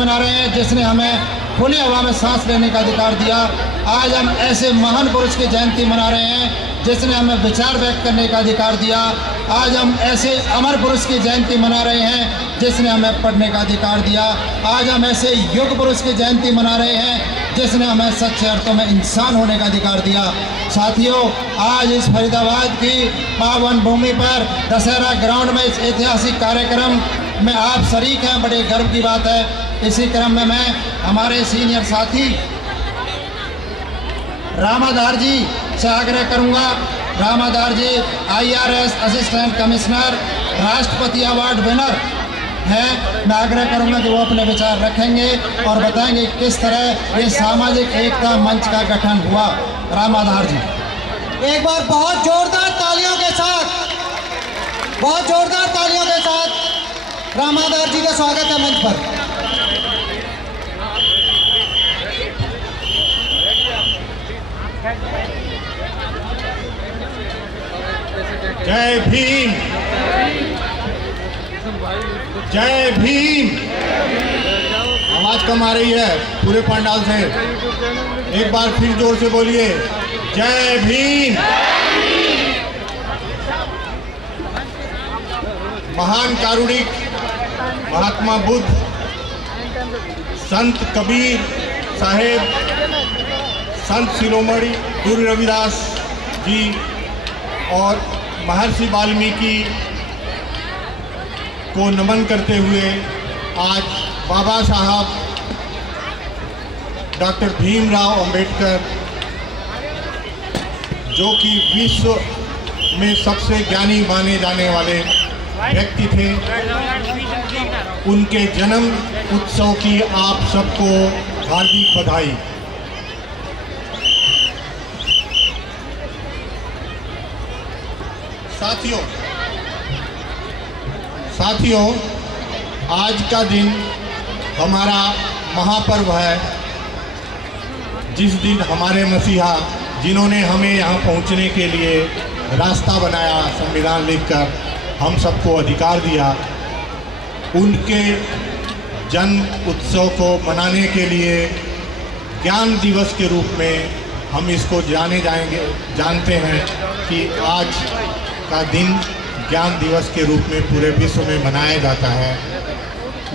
मना रहे हैं जिसने हमें खुली हवा में सांस लेने का अधिकार दिया। आज हम ऐसे महान पुरुष की जयंती मना रहे हैं जिसने हमें विचार व्यक्त करने का अधिकार दिया। आज हम ऐसे अमर पुरुष की जयंती मना रहे हैं जिसने हमें पढ़ने का अधिकार दिया। आज हम ऐसे युग पुरुष की जयंती मना रहे हैं जिसने हमें सच्चे अर्थों में इंसान होने का अधिकार दिया। साथियों, आज इस फरीदाबाद की पावन भूमि पर दशहरा ग्राउंड में इस ऐतिहासिक कार्यक्रम में आप शरीक हैं, बड़े गर्व की बात है। इसी क्रम में मैं हमारे सीनियर साथी रामाधार जी से आग्रह करूंगा। रामाधार जी IRS असिस्टेंट कमिश्नर, राष्ट्रपति अवार्ड विनर हैं। मैं आग्रह करूंगा कि वो अपने विचार रखेंगे और बताएंगे किस तरह ये सामाजिक एकता मंच का गठन हुआ। रामाधार जी, एक बार बहुत जोरदार तालियों के साथ रामाधार जी का स्वागत है मंच पर। जय भीम, जय भीम। आवाज कम आ रही है पूरे पंडाल से, एक बार फिर जोर से बोलिए, जय भीम। महान कारुणिक महात्मा बुद्ध, संत कबीर साहेब, संत शिरोमणि गुरु रविदास जी और महर्षि वाल्मीकि को नमन करते हुए आज बाबा साहब डॉक्टर भीमराव अंबेडकर, जो कि विश्व में सबसे ज्ञानी माने जाने वाले व्यक्ति थे, उनके जन्म उत्सव की आप सबको हार्दिक बधाई। साथियों, आज का दिन हमारा महापर्व है, जिस दिन हमारे मसीहा, जिन्होंने हमें यहाँ पहुँचने के लिए रास्ता बनाया, संविधान लिखकर हम सबको अधिकार दिया, उनके जन्म उत्सव को मनाने के लिए ज्ञान दिवस के रूप में हम इसको जानते हैं कि आज का दिन ज्ञान दिवस के रूप में पूरे विश्व में मनाया जाता है।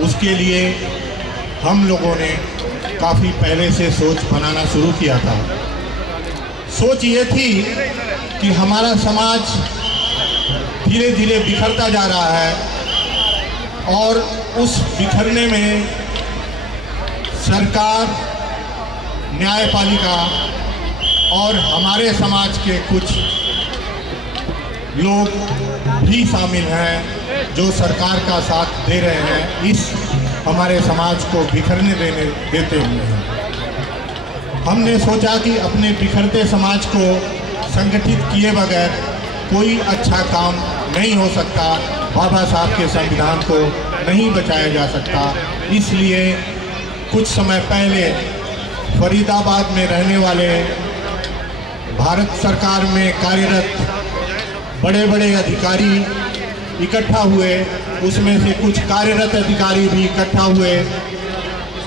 उसके लिए हम लोगों ने काफ़ी पहले से सोच बनाना शुरू किया था। सोच ये थी कि हमारा समाज धीरे धीरे बिखरता जा रहा है और उस बिखरने में सरकार, न्यायपालिका और हमारे समाज के कुछ लोग भी शामिल हैं जो सरकार का साथ दे रहे हैं, इस हमारे समाज को बिखरने देते हुए हैं। हमने सोचा कि अपने बिखरते समाज को संगठित किए बगैर कोई अच्छा काम नहीं हो सकता, बाबा साहब के संविधान को नहीं बचाया जा सकता। इसलिए कुछ समय पहले फरीदाबाद में रहने वाले भारत सरकार में कार्यरत बड़े बड़े अधिकारी इकट्ठा हुए, उसमें से कुछ कार्यरत अधिकारी भी इकट्ठा हुए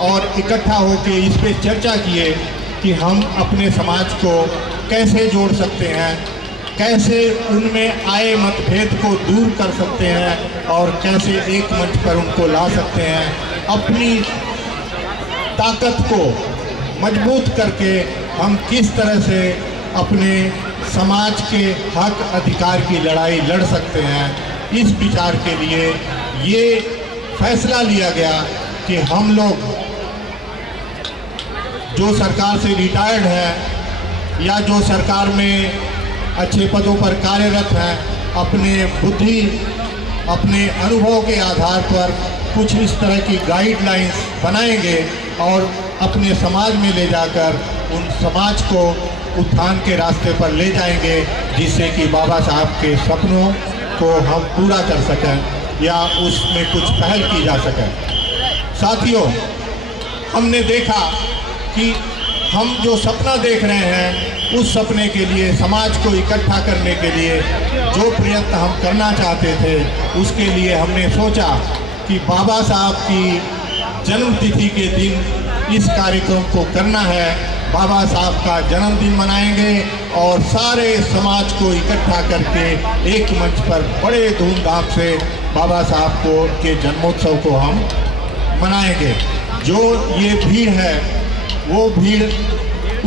और इकट्ठा होकर इस पे चर्चा किए कि हम अपने समाज को कैसे जोड़ सकते हैं, कैसे उनमें आए मतभेद को दूर कर सकते हैं और कैसे एक मंच पर उनको ला सकते हैं। अपनी ताकत को मजबूत करके हम किस तरह से अपने समाज के हक अधिकार की लड़ाई लड़ सकते हैं, इस विचार के लिए ये फैसला लिया गया कि हम लोग जो सरकार से रिटायर्ड है या जो सरकार में अच्छे पदों पर कार्यरत हैं, अपने बुद्धि, अपने अनुभव के आधार पर कुछ इस तरह की गाइडलाइंस बनाएंगे और अपने समाज में ले जाकर उन समाज को उत्थान के रास्ते पर ले जाएंगे, जिससे कि बाबा साहब के सपनों को हम पूरा कर सकें या उसमें कुछ पहल की जा सके। साथियों, हमने देखा कि हम जो सपना देख रहे हैं, उस सपने के लिए, समाज को इकट्ठा करने के लिए जो प्रयत्न हम करना चाहते थे, उसके लिए हमने सोचा कि बाबा साहब की जन्मतिथि के दिन इस कार्यक्रम को करना है। बाबा साहब का जन्मदिन मनाएंगे और सारे समाज को इकट्ठा करके एक मंच पर बड़े धूमधाम से बाबा साहब को के जन्मोत्सव को हम मनाएंगे। जो ये भीड़ है वो भीड़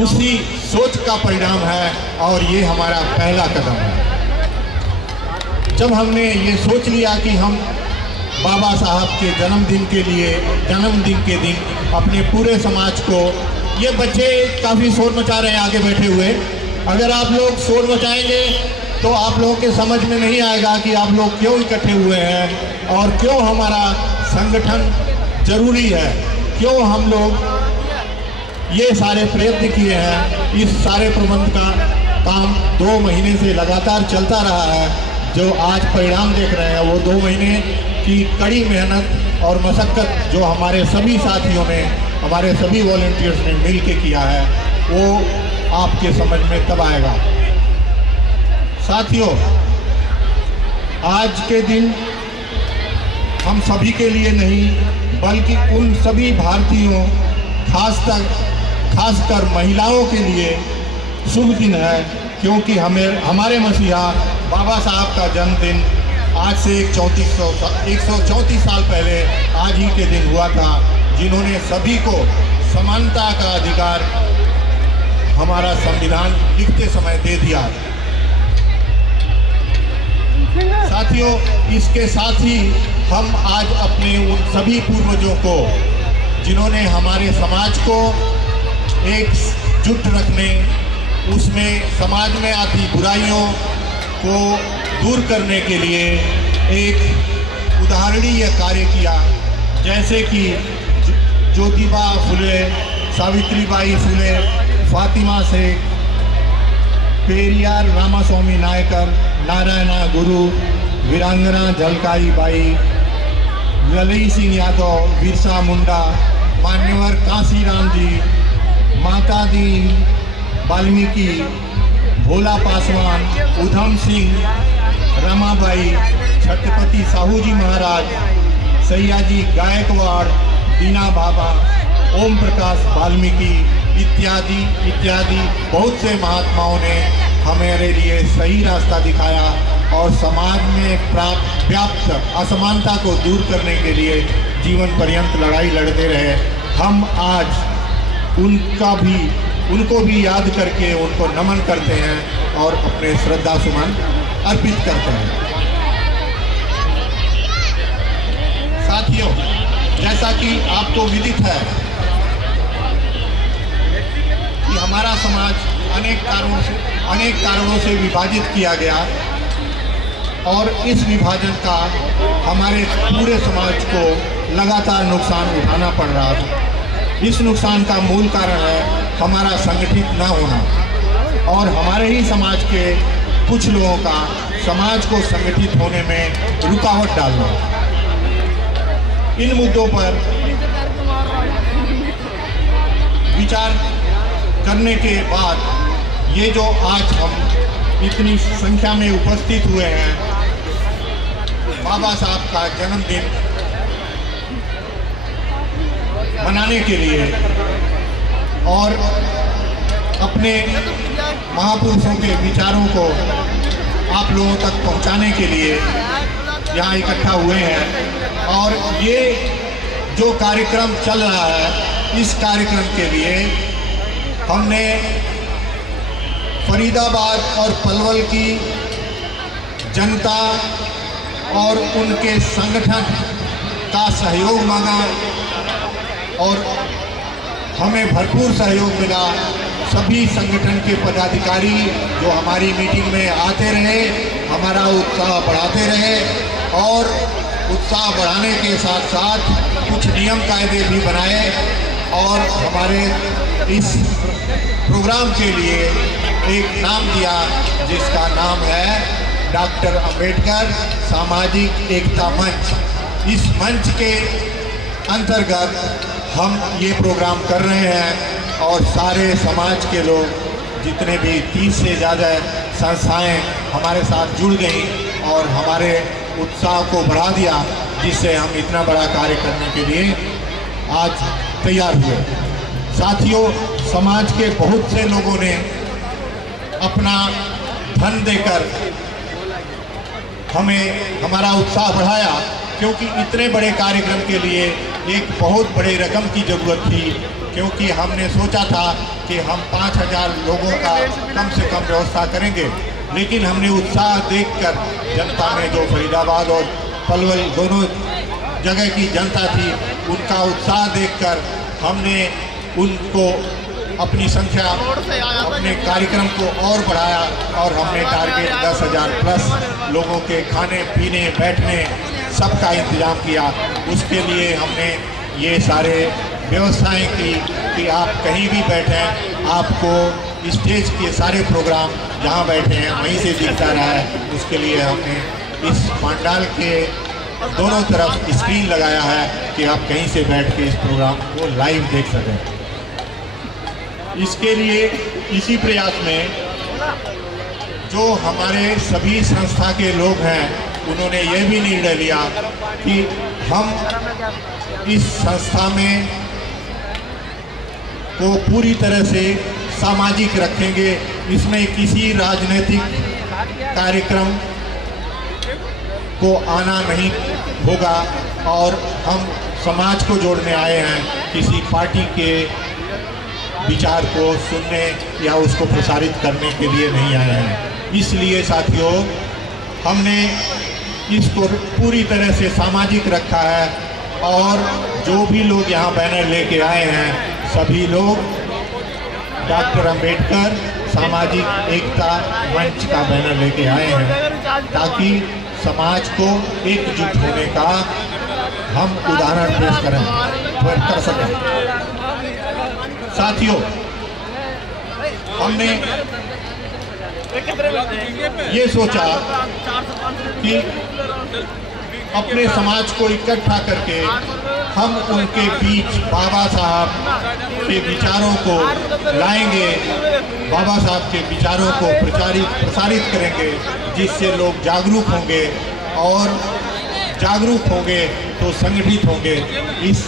उसी सोच का परिणाम है और ये हमारा पहला कदम है। जब हमने ये सोच लिया कि हम बाबा साहब के जन्मदिन के दिन अपने पूरे समाज को, ये बच्चे काफ़ी शोर मचा रहे हैं आगे बैठे हुए, अगर आप लोग शोर मचाएंगे तो आप लोगों के समझ में नहीं आएगा कि आप लोग क्यों इकट्ठे हुए हैं और क्यों हमारा संगठन जरूरी है, क्यों हम लोग ये सारे प्रयत्न किए हैं। इस सारे प्रबंध का काम 2 महीने से लगातार चलता रहा है। जो आज परिणाम देख रहे हैं वो 2 महीने की कड़ी मेहनत और मशक्क़त जो हमारे सभी साथियों ने, हमारे सभी वॉलंटियर्स ने मिल के किया है, वो आपके समझ में तब आएगा। साथियों, आज के दिन हम सभी के लिए नहीं बल्कि उन सभी भारतीयों, खासकर महिलाओं के लिए शुभ दिन है, क्योंकि हमारे मसीहा बाबा साहब का जन्मदिन आज से 134 साल पहले आज ही के दिन हुआ था, जिन्होंने सभी को समानता का अधिकार हमारा संविधान लिखते समय दे दिया। साथियों, इसके साथ ही हम आज अपने उन सभी पूर्वजों को, जिन्होंने हमारे समाज को एकजुट रखने, उसमें समाज में आती बुराइयों को दूर करने के लिए एक उदाहरणीय कार्य किया, जैसे कि ज्योतिबा फुले, सावित्रीबाई फुले, फातिमा शेख, पेरियार रामास्वामी नायकर, नारायणा गुरु, वीरांगना झलकारी बाई, ललई सिंह यादव, बिरसा मुंडा, मान्यवर कांसीराम जी, माता दीन, वाल्मीकि, भोला पासवान, उधम सिंह, रमाबाई, छत्रपति साहू जी महाराज, सैयाजी गायकवाड़, दीना बाबा, ओम प्रकाश वाल्मीकि इत्यादि बहुत से महात्माओं ने हमारे लिए सही रास्ता दिखाया और समाज में व्याप्त असमानता को दूर करने के लिए जीवन पर्यंत लड़ाई लड़ते रहे। हम आज उनको भी याद करके उनको नमन करते हैं और अपने श्रद्धा सुमन अर्पित करते हैं। साथियों, जैसा कि आपको विदित है कि हमारा समाज अनेक कारणों से विभाजित किया गया और इस विभाजन का हमारे पूरे समाज को लगातार नुकसान उठाना पड़ रहा था। इस नुकसान का मूल कारण है हमारा संगठित न होना और हमारे ही समाज के कुछ लोगों का समाज को संगठित होने में रुकावट डालना। इन मुद्दों पर विचार करने के बाद ये जो आज हम इतनी संख्या में उपस्थित हुए हैं, बाबा साहब का जन्मदिन मनाने के लिए और अपने महापुरुषों के विचारों को आप लोगों तक पहुंचाने के लिए यहाँ इकट्ठा हुए हैं। और ये जो कार्यक्रम चल रहा है, इस कार्यक्रम के लिए हमने फरीदाबाद और पलवल की जनता और उनके संगठन का सहयोग मांगा और हमें भरपूर सहयोग मिला। सभी संगठन के पदाधिकारी जो हमारी मीटिंग में आते रहे, हमारा उत्साह बढ़ाते रहे और उत्साह बढ़ाने के साथ साथ कुछ नियम कायदे भी बनाए और हमारे इस प्रोग्राम के लिए एक नाम दिया जिसका नाम है डॉक्टर अंबेडकर सामाजिक एकता मंच। इस मंच के अंतर्गत हम ये प्रोग्राम कर रहे हैं और सारे समाज के लोग, जितने भी 30 से ज़्यादा संस्थाएं हमारे साथ जुड़ गई और हमारे उत्साह को बढ़ा दिया, जिससे हम इतना बड़ा कार्य करने के लिए आज तैयार हुए। साथियों, समाज के बहुत से लोगों ने अपना धन देकर हमें हमारा उत्साह बढ़ाया, क्योंकि इतने बड़े कार्यक्रम के लिए एक बहुत बड़े रकम की ज़रूरत थी। क्योंकि हमने सोचा था कि हम 5,000 लोगों का कम से कम व्यवस्था करेंगे, लेकिन हमने उत्साह देखकर जनता में, जो फरीदाबाद और पलवल दोनों जगह की जनता थी, उनका उत्साह देखकर हमने उनको अपनी संख्या, अपने कार्यक्रम को और बढ़ाया और हमने टारगेट 10,000 प्लस लोगों के खाने पीने बैठने सबका इंतजाम किया। उसके लिए हमने ये सारे व्यवस्थाएं की कि आप कहीं भी बैठें, आपको स्टेज के सारे प्रोग्राम जहां बैठे हैं वहीं से दिखता रहा है। उसके लिए हमने इस पंडाल के दोनों तरफ स्क्रीन लगाया है कि आप कहीं से बैठ के इस प्रोग्राम को लाइव देख सकें। इसके लिए इसी प्रयास में जो हमारे सभी संस्था के लोग हैं, उन्होंने ये भी निर्णय लिया कि हम इस संस्था में को पूरी तरह से सामाजिक रखेंगे। इसमें किसी राजनीतिक कार्यक्रम को आना नहीं होगा और हम समाज को जोड़ने आए हैं, किसी पार्टी के विचार को सुनने या उसको प्रसारित करने के लिए नहीं आए हैं। इसलिए साथियों, हमने इसको पूरी तरह से सामाजिक रखा है और जो भी लोग यहाँ बैनर लेके आए हैं, सभी लोग डॉक्टर अंबेडकर सामाजिक एकता मंच का बैनर लेके आए हैं, ताकि समाज को एकजुट होने का हम उदाहरण पेश कर सकें। साथियों, हमने ये सोचा कि अपने समाज को इकट्ठा करके हम उनके बीच बाबा साहब के विचारों को लाएंगे, बाबा साहब के विचारों को प्रसारित करेंगे, जिससे लोग जागरूक होंगे और जागरूक होंगे तो संगठित होंगे। इस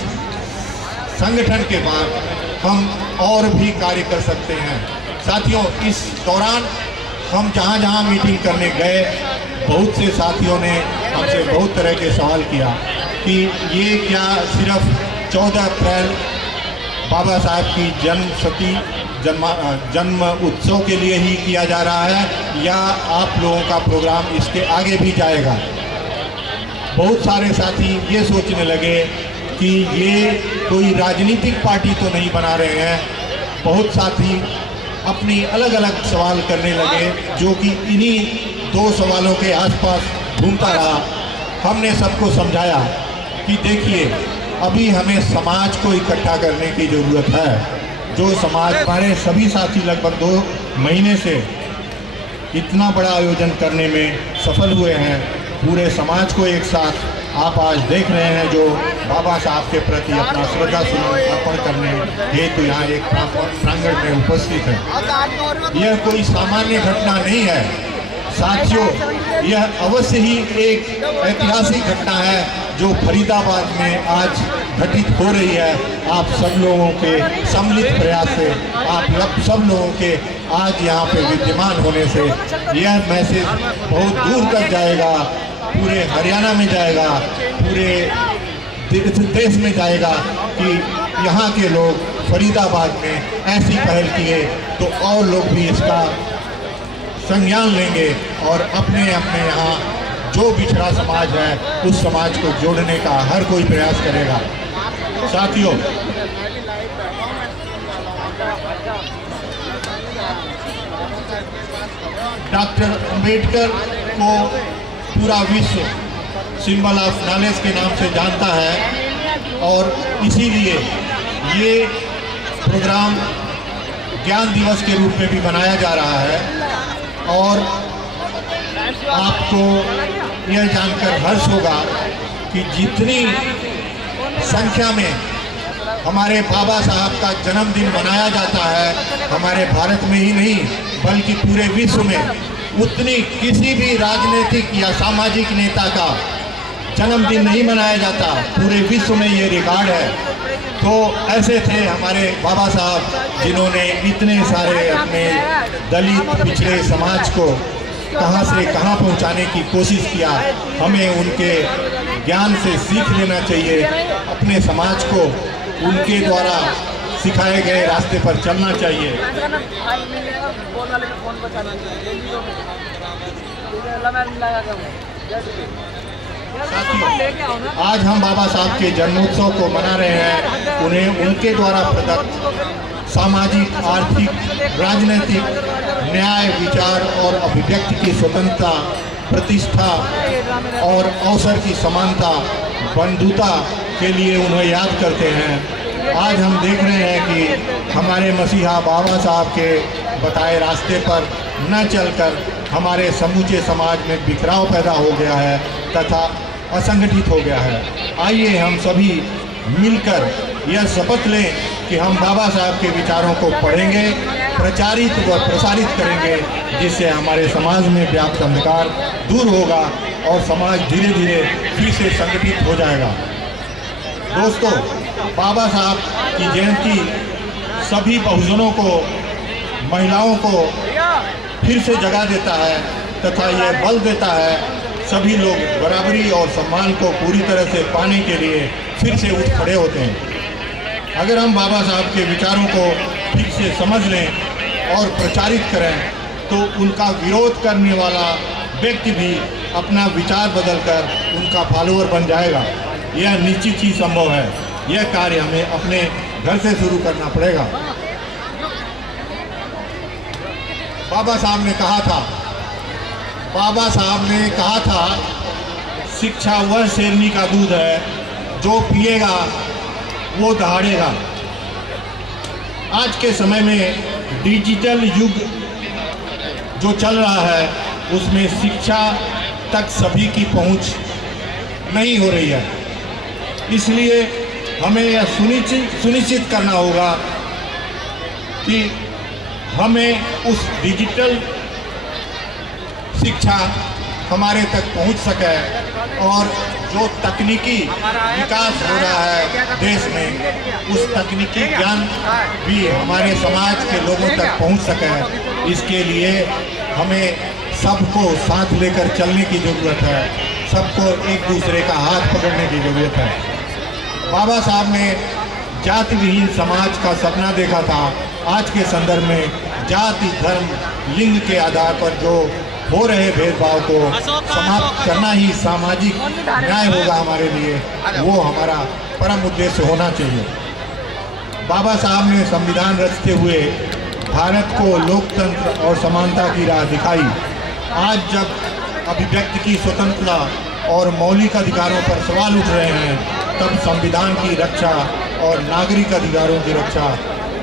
संगठन के बाद हम और भी कार्य कर सकते हैं। साथियों, इस दौरान हम जहाँ जहाँ मीटिंग करने गए, बहुत से साथियों ने हमसे बहुत तरह के सवाल किया कि ये क्या सिर्फ 14 अप्रैल बाबा साहब की जन्म उत्सव के लिए ही किया जा रहा है, या आप लोगों का प्रोग्राम इसके आगे भी जाएगा। बहुत सारे साथी ये सोचने लगे कि ये कोई राजनीतिक पार्टी तो नहीं बना रहे हैं। बहुत साथी अपनी अलग अलग सवाल करने लगे, जो कि इन्हीं 2 सवालों के आसपास घूमता रहा। हमने सबको समझाया कि देखिए, अभी हमें समाज को इकट्ठा करने की ज़रूरत है। जो समाज, हमारे सभी साथी लगभग 2 महीने से इतना बड़ा आयोजन करने में सफल हुए हैं। पूरे समाज को एक साथ आप आज देख रहे हैं, जो बाबा साहब के प्रति अपना श्रद्धा सुमन अर्पण करने हेतु यहाँ एक प्रांगण में उपस्थित है। यह कोई सामान्य घटना नहीं है साथियों, यह अवश्य ही एक ऐतिहासिक घटना है जो फरीदाबाद में आज घटित हो रही है। आप सब लोगों के सम्मिलित प्रयास से, आप सब लोगों के आज यहाँ पे विद्यमान होने से यह मैसेज बहुत दूर तक जाएगा, पूरे हरियाणा में जाएगा, पूरे देश में जाएगा कि यहाँ के लोग फरीदाबाद में ऐसी पहल किए तो और लोग भी इसका संज्ञान लेंगे और अपने अपने यहाँ जो पिछड़ा समाज है उस समाज को जोड़ने का हर कोई प्रयास करेगा। साथियों, डॉक्टर अंबेडकर को पूरा विश्व सिंबल ऑफ नॉलेज के नाम से जानता है और इसीलिए ये प्रोग्राम ज्ञान दिवस के रूप में भी मनाया जा रहा है। और आपको यह जानकर हर्ष होगा कि जितनी संख्या में हमारे बाबा साहब का जन्मदिन मनाया जाता है हमारे भारत में ही नहीं बल्कि पूरे विश्व में, उतनी किसी भी राजनीतिक या सामाजिक नेता का जन्मदिन नहीं मनाया जाता। पूरे विश्व में ये रिकॉर्ड है। तो ऐसे थे हमारे बाबा साहब जिन्होंने इतने सारे अपने दलित पिछड़े समाज को कहां से कहां पहुंचाने की कोशिश किया। हमें उनके ज्ञान से सीख लेना चाहिए, अपने समाज को उनके द्वारा सिखाए गए रास्ते पर चलना चाहिए। आज हम बाबा साहब के जन्मोत्सव को मना रहे हैं। उन्हें उनके द्वारा प्रदत्त सामाजिक, आर्थिक, राजनीतिक न्याय, विचार और अभिव्यक्ति की स्वतंत्रता, प्रतिष्ठा और अवसर की समानता, बंधुता के लिए उन्हें याद करते हैं। आज हम देख रहे हैं कि हमारे मसीहा बाबा साहब के बताए रास्ते पर न चलकर हमारे समूचे समाज में बिखराव पैदा हो गया है तथा असंगठित हो गया है। आइए हम सभी मिलकर यह शपथ लें कि हम बाबा साहब के विचारों को पढ़ेंगे, प्रचारित व प्रसारित करेंगे, जिससे हमारे समाज में व्याप्त अंधकार दूर होगा और समाज धीरे धीरे फिर से संगठित हो जाएगा। दोस्तों, बाबा साहब की जयंती सभी बहुजनों को, महिलाओं को फिर से जगा देता है तथा यह बल देता है सभी लोग बराबरी और सम्मान को पूरी तरह से पाने के लिए फिर से उठ खड़े होते हैं। अगर हम बाबा साहब के विचारों को ठीक से समझ लें और प्रचारित करें तो उनका विरोध करने वाला व्यक्ति भी अपना विचार बदलकर उनका फॉलोअर बन जाएगा। यह निश्चित ही संभव है। यह कार्य हमें अपने घर से शुरू करना पड़ेगा। बाबा साहब ने कहा था शिक्षा वह शेरनी का दूध है, जो पिएगा वो दहाड़ेगा। आज के समय में डिजिटल युग जो चल रहा है उसमें शिक्षा तक सभी की पहुंच नहीं हो रही है। इसलिए हमें यह सुनिश्चित करना होगा कि हमें उस डिजिटल शिक्षा हमारे तक पहुंच सके और जो तकनीकी विकास हो रहा है देश में, उस तकनीकी ज्ञान भी हमारे समाज के लोगों तक पहुंच सके। इसके लिए हमें सबको साथ लेकर चलने की ज़रूरत है, सबको एक दूसरे का हाथ पकड़ने की ज़रूरत है। बाबा साहब ने जाति विहीन समाज का सपना देखा था। आज के संदर्भ में जाति, धर्म, लिंग के आधार पर जो हो रहे भेदभाव को समाप्त करना ही सामाजिक न्याय होगा हमारे लिए। वो हमारा परम उद्देश्य होना चाहिए। बाबा साहब ने संविधान रचते हुए भारत को लोकतंत्र और समानता की राह दिखाई। आज जब अभिव्यक्ति की स्वतंत्रता और मौलिक अधिकारों पर सवाल उठ रहे हैं, तब संविधान की रक्षा और नागरिक अधिकारों की रक्षा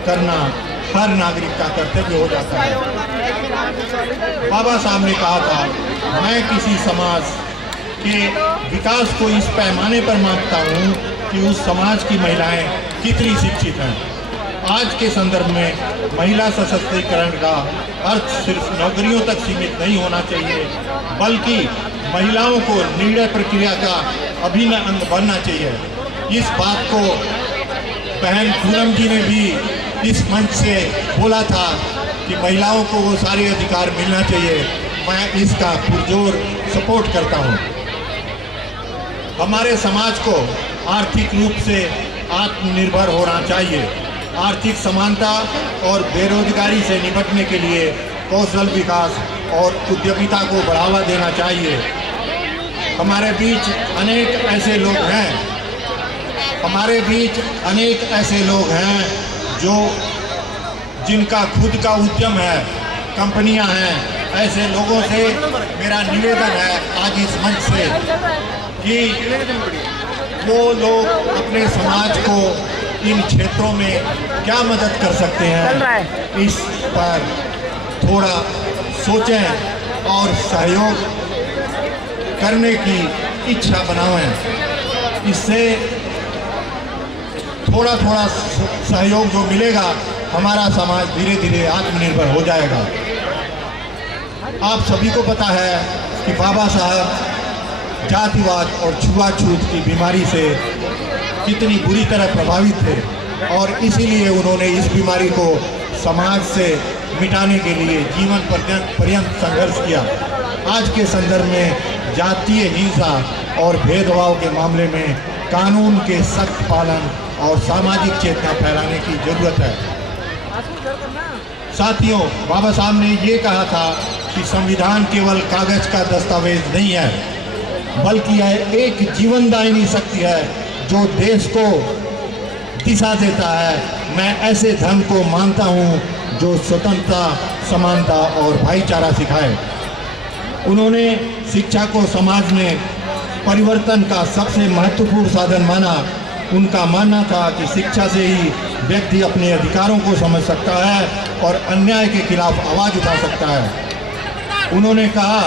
करना हर नागरिक का कर्तव्य हो जाता है। बाबा साहब ने कहा था, मैं किसी समाज के विकास को इस पैमाने पर मापता हूँ कि उस समाज की महिलाएं कितनी शिक्षित हैं। आज के संदर्भ में महिला सशक्तिकरण का अर्थ सिर्फ नौकरियों तक सीमित नहीं होना चाहिए, बल्कि महिलाओं को निर्णय प्रक्रिया का अभिन्न अंग बनना चाहिए। इस बात को बहन पूनम जी ने भी इस मंच से बोला था कि महिलाओं को वो सारे अधिकार मिलना चाहिए। मैं इसका पुरजोर सपोर्ट करता हूँ। हमारे समाज को आर्थिक रूप से आत्मनिर्भर होना चाहिए। आर्थिक समानता और बेरोजगारी से निपटने के लिए कौशल विकास और उद्यमिता को बढ़ावा देना चाहिए। हमारे बीच अनेक ऐसे लोग हैं जो जिनका खुद का उद्यम है, कंपनियां हैं। ऐसे लोगों से मेरा निवेदन है आज इस मंच से कि वो लोग अपने समाज को इन क्षेत्रों में क्या मदद कर सकते हैं, इस पर थोड़ा सोचें और सहयोग करने की इच्छा बनाएं। इससे थोड़ा थोड़ा सहयोग जो मिलेगा, हमारा समाज धीरे धीरे आत्मनिर्भर हो जाएगा। आप सभी को पता है कि बाबा साहब जातिवाद और छुआछूत की बीमारी से कितनी बुरी तरह प्रभावित थे और इसीलिए उन्होंने इस बीमारी को समाज से मिटाने के लिए जीवन पर्यंत संघर्ष किया। आज के संदर्भ में जातीय हिंसा और भेदभाव के मामले में कानून के सख्त पालन और सामाजिक चेतना फैलाने की जरूरत है। साथियों, बाबा साहब ने ये कहा था कि संविधान केवल कागज का दस्तावेज नहीं है, बल्कि यह एक जीवनदायिनी शक्ति है जो देश को दिशा देता है। मैं ऐसे धर्म को मानता हूँ जो स्वतंत्रता, समानता और भाईचारा सिखाए। उन्होंने शिक्षा को समाज में परिवर्तन का सबसे महत्वपूर्ण साधन माना। उनका मानना था कि शिक्षा से ही व्यक्ति अपने अधिकारों को समझ सकता है और अन्याय के खिलाफ आवाज़ उठा सकता है। उन्होंने कहा,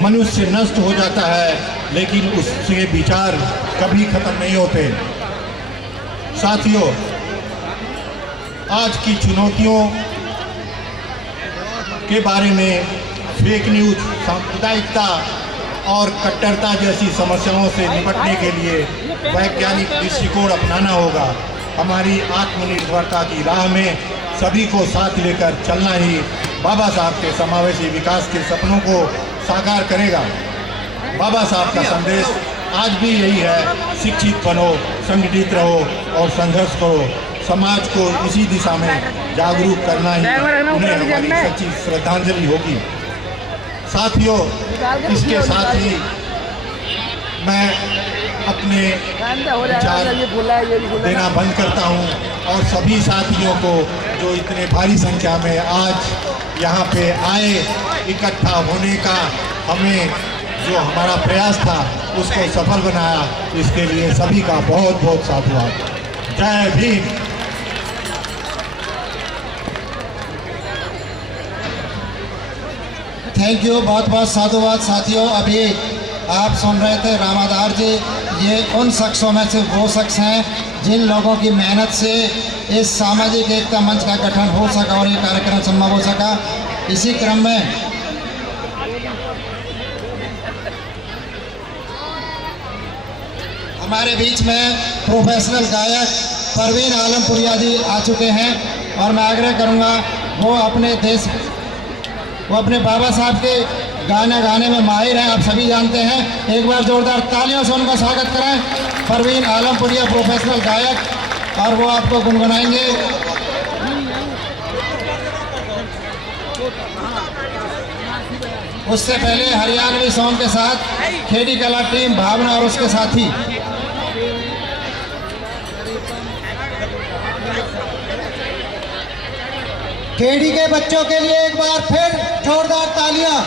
मनुष्य नष्ट हो जाता है लेकिन उसके विचार कभी खत्म नहीं होते। साथियों, आज की चुनौतियों के बारे में फेक न्यूज, सांप्रदायिकता और कट्टरता जैसी समस्याओं से निपटने के लिए वैज्ञानिक दृष्टिकोण अपनाना होगा। हमारी आत्मनिर्भरता की राह में सभी को साथ लेकर चलना ही बाबा साहब के समावेशी विकास के सपनों को साकार करेगा। बाबा साहब का संदेश आज भी यही है, शिक्षित बनो, संगठित रहो और संघर्ष करो। समाज को इसी दिशा में जागरूक करना ही उन्हें हमारी सच्ची श्रद्धांजलि होगी। साथियों, इसके साथ ही मैं अपने विचार देना बंद करता हूं और सभी साथियों को जो इतने भारी संख्या में आज यहाँ पे आए, इकट्ठा होने का हमें जो हमारा प्रयास था उसको सफल बनाया, इसके लिए सभी का बहुत बहुत साधुवाद। जय भीम। थैंक यू, बहुत बहुत साधुवाद। साथियों, अभी आप सुन रहे थे रामाधार जी। ये उन शख्सों में से वो शख्स हैं जिन लोगों की मेहनत से इस सामाजिक एकता मंच का गठन हो सका और ये कार्यक्रम संभव हो सका। इसी क्रम में हमारे बीच में प्रोफेशनल गायक परवीन आलमपुरिया जी आ चुके हैं और मैं आग्रह करूंगा वो अपने बाबा साहब के गाने गाने में माहिर हैं, आप सभी जानते हैं। एक बार जोरदार तालियों से उनका स्वागत करें। परवीन आलमपुरिया प्रोफेशनल गायक, और वो आपको गुनगुनाएंगे। उससे पहले हरियाणवी सॉन्ग के साथ खेड़ी कला टीम भावना और उसके साथी। खेड़ी के बच्चों के लिए एक बार फिर जोरदार तालियां।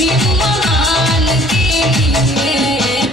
भीम महान के लिए।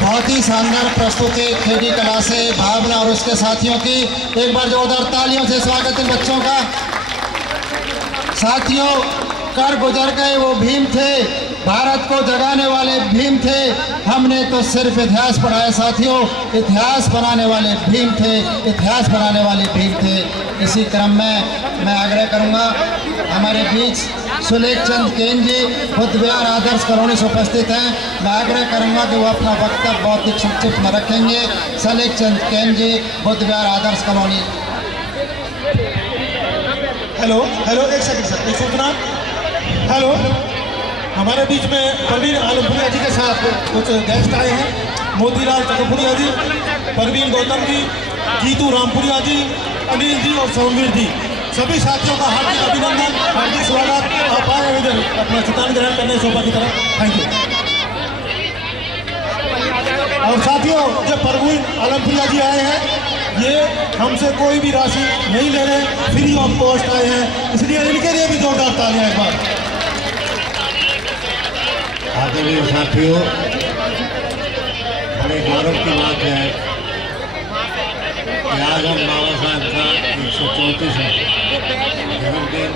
बहुत ही शानदार प्रस्तुति खेड़ी कला से भावना और उसके साथियों की। एक बार जोरदार तालियों से स्वागत है बच्चों का। साथियों, कर गुजर गए वो भीम थे, भारत को जगाने वाले भीम थे। हमने तो सिर्फ इतिहास पढ़ा है साथियों, इतिहास बनाने वाले भीम थे, इतिहास बनाने वाले भीम थे। इसी क्रम में मैं आग्रह करूंगा, हमारे बीच सुलेख चंद केन जी बुद्ध विहार आदर्श कॉलोनी से उपस्थित हैं। मैं आग्रह करूंगा कि वो अपना वक्तव्य बहुत ही संक्षिप्त में रखेंगे। सुलेख चंद केन जी, बुद्ध विहार आदर्श कॉलोनी। हेलो हेलो, एक सेकंड सर, एक सूचना। हेलो, हमारे बीच में परवीन आलमपुरिया जी के साथ कुछ गेस्ट आए हैं। मोतीलाल चकपुरिया जी, परवीन गौतम जी, जीतू रामपुरिया जी, अनिल जी और सोमवीर जी, सभी साथियों का हार्दिक अभिनंदन, हार्दिक स्वागत। आप आए इधर अपना स्थान ग्रहण करने शोभा की तरफ। Thank you. और साथियों, जो परवीन आलमपुरिया जी आए हैं, ये हमसे कोई भी राशि नहीं ले रहे, फ्री ऑफ कॉस्ट आए हैं, इसलिए इनके लिए भी जोरदार तालियां एक बार। आदरणीय साथियों, बड़े गौरव की बात है कि आज हम बाबा साहब का 134वां जन्मदिन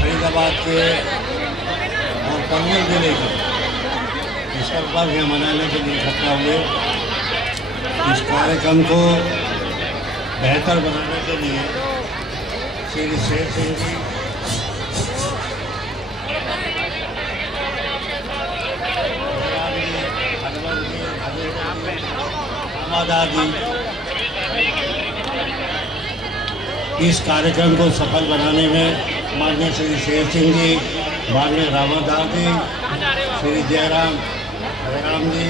फरीदाबाद के और पनवेल जिले के विश्वकर्मा में मनाने के लिए इकट्ठा हुए। इस कार्यक्रम को बेहतर बनाने के लिए श्री शेर सिंह जी, जी, इस कार्यक्रम को सफल बनाने में माननीय श्री शेर सिंह जी, माननीय रामादास जी, श्री जयराम जी,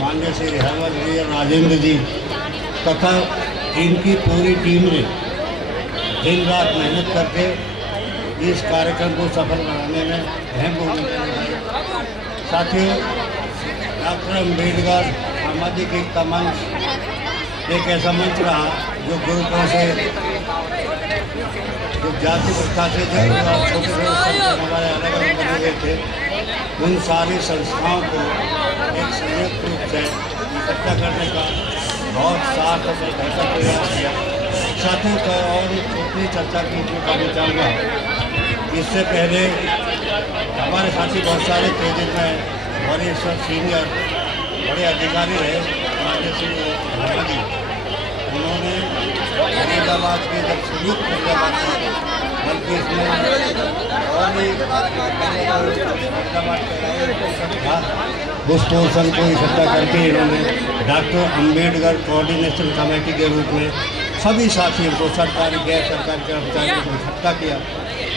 माननीय श्री हरवंश जी और राजेंद्र जी तथा इनकी पूरी टीम ने दिन रात मेहनत करके इस कार्यक्रम को सफल बनाने में अहम भूमिका निभाई। साथियों, डॉक्टर अम्बेडकर सामाजिक एकता मंच एक ऐसा मंच रहा जो ग्रुपों से जो जाति प्रथा से जो छोटे छोटे हमारे अलग अलग बने हुए थे, उन सारी संस्थाओं को एक संयुक्त रूप से इकट्ठा करने का बहुत साथ और बेहतर प्रयास किया। साथियों का और छोटी चर्चा की करना चाहूँगा। इससे पहले हमारे साथी बहुत सारे थे जिनमें वरिष्ठ सीनियर बड़े अधिकारी रहे, माननीय श्री वर्मा जी। उन्होंने फरीदाबाद के जब संयुक्त फरीदाबाद बल्कि इसमें और भी फरीदाबाद के उस पोर्सन को इकट्ठा करके इन्होंने डॉक्टर अम्बेडकर कोऑर्डिनेशन कमेटी के रूप में सभी साथियों को, सरकारी गैर सरकारी कर्मचारियों को इकट्ठा किया।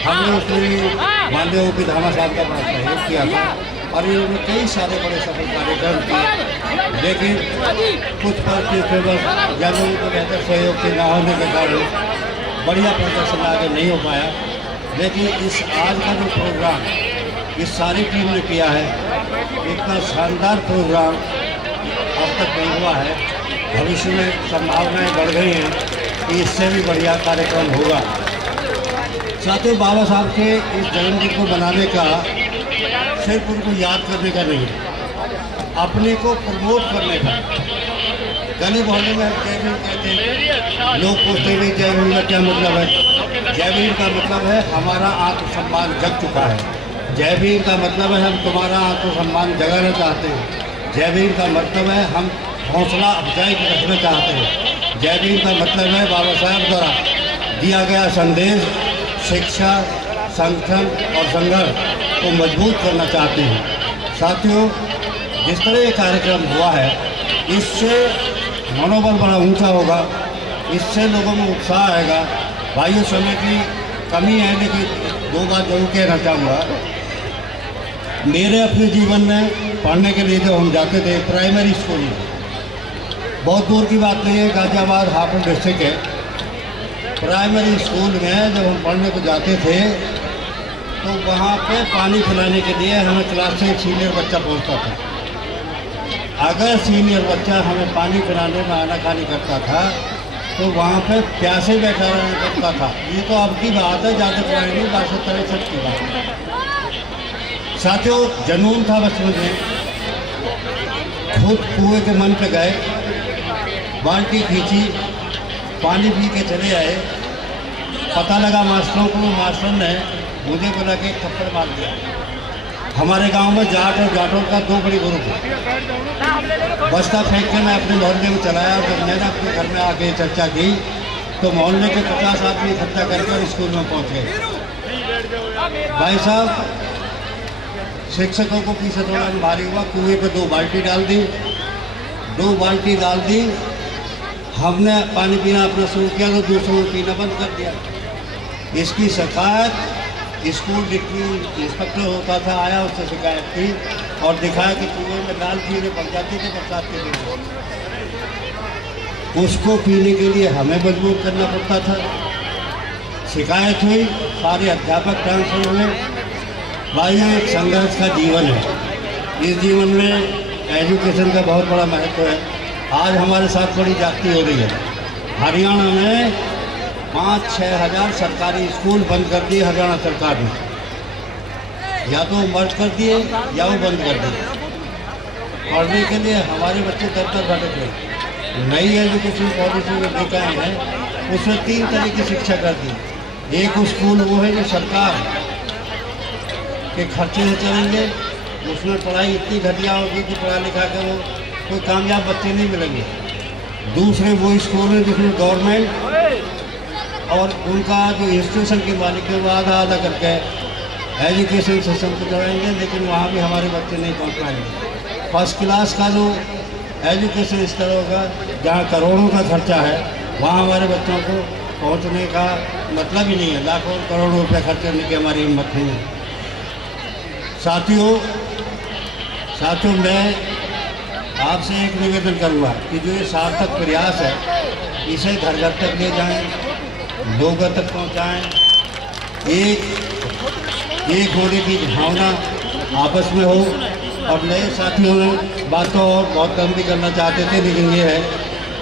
हमने उसमें माननीय ओपी धामा साहब का बहुत सहयोग किया था और इन्होंने कई सारे बड़े सफल कार्यक्रम किए, लेकिन कुछ परिस्थितियों या लोगों को बेहतर सहयोग के न होने के कारण बढ़िया प्रदर्शन आगे नहीं हो पाया। लेकिन इस आज का जो प्रोग्राम इस सारी टीम ने किया है, इतना शानदार प्रोग्राम अब तक नहीं हुआ है। भविष्य में संभावनाएं बढ़ गई हैं कि इससे भी बढ़िया कार्यक्रम होगा। साथियों, बाबा साहब के इस जन्मदिन को मनाने का सिर्फ उनको याद करने का नहीं, अपने को प्रमोट करने का। गली मोहल्ले में हम जय भीम कहते हैं, लोग पूछते हैं जय भीम का क्या मतलब है। जय भीम का मतलब है हमारा आत्मसम्मान जग चुका है। जय भीम का मतलब है हम तुम्हारा आत्मसम्मान जगाना चाहते हैं। जय भीम का मतलब है हम हौसला अफजाई रखना चाहते हैं। जय भीम का मतलब है बाबा साहब द्वारा दिया गया संदेश, शिक्षा, संगठन और संघर्ष को मजबूत करना चाहते हैं। साथियों, जिस तरह ये कार्यक्रम हुआ है, इससे मनोबल बड़ा ऊंचा होगा, इससे लोगों में उत्साह आएगा। भाइयों, समय की कमी है, लेकिन दो बात जरूर कहना चाहूँगा। मेरे अपने जीवन में पढ़ने के लिए जब हम जाते थे प्राइमरी स्कूल में, बहुत दूर की बात नहीं है, गाजियाबाद हापुड़ डिस्ट्रिक्ट है, प्राइमरी स्कूल में जब हम पढ़ने को जाते थे तो वहाँ पे पानी पिलाने के लिए हमें क्लास से एक सीनियर बच्चा पहुँचता था। अगर सीनियर बच्चा हमें पानी पिलाने में आनाकानी करता था तो वहाँ पे प्यासे बैठा रहना पड़ता था। ये तो अब की बात है, ज़्यादा पुरानी 1963 की बात है। साथियों, जुनून था बचपन में, खुद कुएं के मन पे गए, बाल्टी खींची, पानी पी के चले आए। पता लगा मास्टरों को, मास्टर ने मुझे बोला कि थप्पड़ मार दिया। हमारे गांव में जाट और जाटों का दो बड़ी ग्रुप है। बस्ता फेंक के मैं अपने मोहल्ले में चलाया और जब मैंने अपने घर में आके चर्चा की तो मोहल्ले के 50 आदमी इकट्ठा करके और स्कूल में पहुंच गए। भाई साहब, शिक्षकों को पीछे थोड़ा भारी हुआ, कुएं पे 2 बाल्टी डाल दी, 2 बाल्टी डाल दी। हमने पानी पीना अपना शुरू किया तो दूसरों को पीना बंद कर दिया। इसकी शिकायत स्कूल डिप्टी इंस्पेक्टर होता था, आया, उससे शिकायत की और दिखाया कि कुएं में लाल कीड़े पड़ जाते थे बरसात के दिन। उसको पीने के लिए हमें मजबूर करना पड़ता था। शिकायत हुई, सारे अध्यापक ट्रांसफर हुए। भाइयों, एक संघर्ष का जीवन है। इस जीवन में एजुकेशन का बहुत बड़ा महत्व है। आज हमारे साथ बड़ी जाति हो रही है। हरियाणा में 5-6 हज़ार सरकारी स्कूल बंद कर दिए हरियाणा सरकार ने, या तो मर्ज कर दिए या वो बंद कर दिए। पढ़ने के लिए हमारे बच्चे दर भटक गए। नई एजुकेशन पॉलिसी में लेकर आए हैं, उसमें 3 तरह की शिक्षा कर दी। एक स्कूल वो है जो सरकार के खर्चे से चलेंगे, उसमें पढ़ाई इतनी घटिया होगी कि पढ़ा लिखा के वो कोई कामयाब बच्चे नहीं मिलेंगे। दूसरे वो स्कूल है जिसमें गवर्नमेंट और उनका जो इंस्टीट्यूशन के मालिक है वो आधा आधा करके एजुकेशन सिस्टम को चलाएंगे, लेकिन वहाँ भी हमारे बच्चे नहीं पहुँच पाएंगे। फर्स्ट क्लास का जो एजुकेशन स्तर होगा, जहाँ करोड़ों का खर्चा है, वहाँ हमारे बच्चों को पहुँचने का मतलब ही नहीं है। लाखों करोड़ों रुपये खर्च करने की हमारी हिम्मत नहीं है। साथियों, मैं आपसे एक निवेदन करूँगा कि जो ये सार्थक प्रयास है, इसे घर घर तक ले जाएं, लोगों तक पहुँचाएं। एक होने की भावना आपस में हो, और नए साथियों ने बात तो और बहुत लंबी करना चाहते थे, लेकिन ये है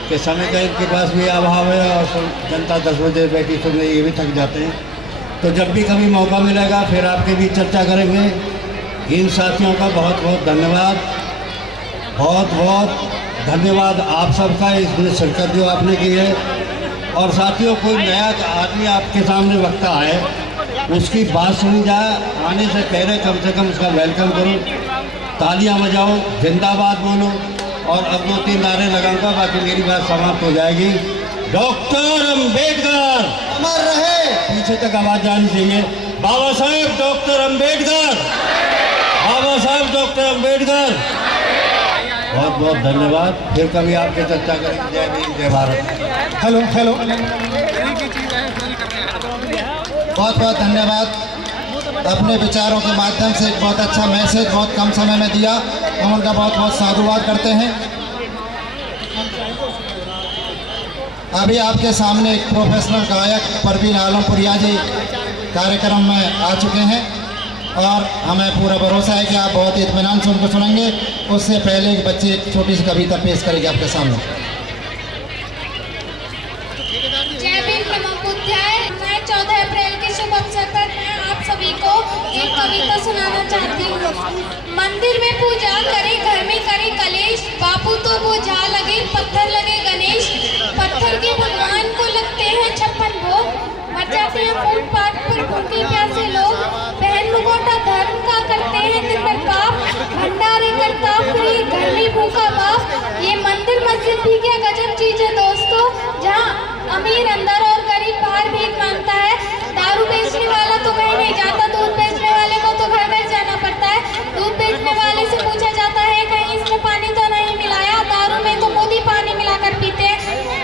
कि समय का इनके पास भी अभाव है और जनता 10 बजे बैठी सुनने ये भी थक जाते हैं। तो जब भी कभी मौका मिलेगा फिर आपके बीच चर्चा करेंगे। इन साथियों का बहुत बहुत धन्यवाद, बहुत बहुत धन्यवाद आप सबका इसमें शिरकत जो आपने की है। और साथियों, कोई नया आदमी आपके सामने वक्ता आए, उसकी बात सुनी जाए, आने से पहले कम से कम उसका वेलकम करो, तालियां बजाओ, जिंदाबाद बोलो। और अब 2-3 नारे लगाऊंगा, बाकी मेरी बात समाप्त हो जाएगी। डॉक्टर अंबेडकर अमर रहे। पीछे तक आवाज जानी चाहिए। Baba Saheb doctor Ambedkar, Baba Saheb doctor Ambedkar. बहुत बहुत धन्यवाद। फिर कभी आपके चर्चा करेंगे। जय भीम, जय भारत। Hello hello. बहुत बहुत धन्यवाद। अपने विचारों के माध्यम से एक बहुत अच्छा मैसेज बहुत कम समय में दिया, हम उनका बहुत बहुत साधुवाद करते हैं। अभी आपके सामने एक प्रोफेशनल गायक परवीन आलमपुरिया जी कार्यक्रम में आ चुके हैं और हमें पूरा भरोसा है कि आप बहुत ही इत्मीनान से उनको सुनेंगे। उससे पहले एक बच्चे एक छोटी सी कविता पेश करेंगे आपके सामने। जय भीम नमोबुद्धाय। मैं 14 अप्रैल के शुभ अवसर पर मैं आप सभी को एक कविता सुनाना चाहती हूँ। मंदिर में पूजा करे, घर में करे कलेश, बापू तो वो जा लगे, पत्थर लगे गणेश। पत्थर के भगवान को लगते हैं 56 भोग, मर जाते हैं फुटपाथ पर भूखे प्यासे लोग। बहन मुगोटा धर्म का करते हैं दिन भर पाप, भंडारे करता फ्री घर में भूखा बाप। ये मंदिर मस्जिद भी क्या गजब चीज है दोस्तों, जहाँ अमीर अंदर और गरीब बाहर भीख मांगता है। दारू बेचने वाला तो कहीं नहीं जाता, दूध बेचने वाले को तो घर घर जाना पड़ता है। दूध बेचने वाले से पूछा जाता है कहीं इसने पानी तो नहीं मिलाया, दारू में तो मोदी पानी मिलाकर पीते हैं।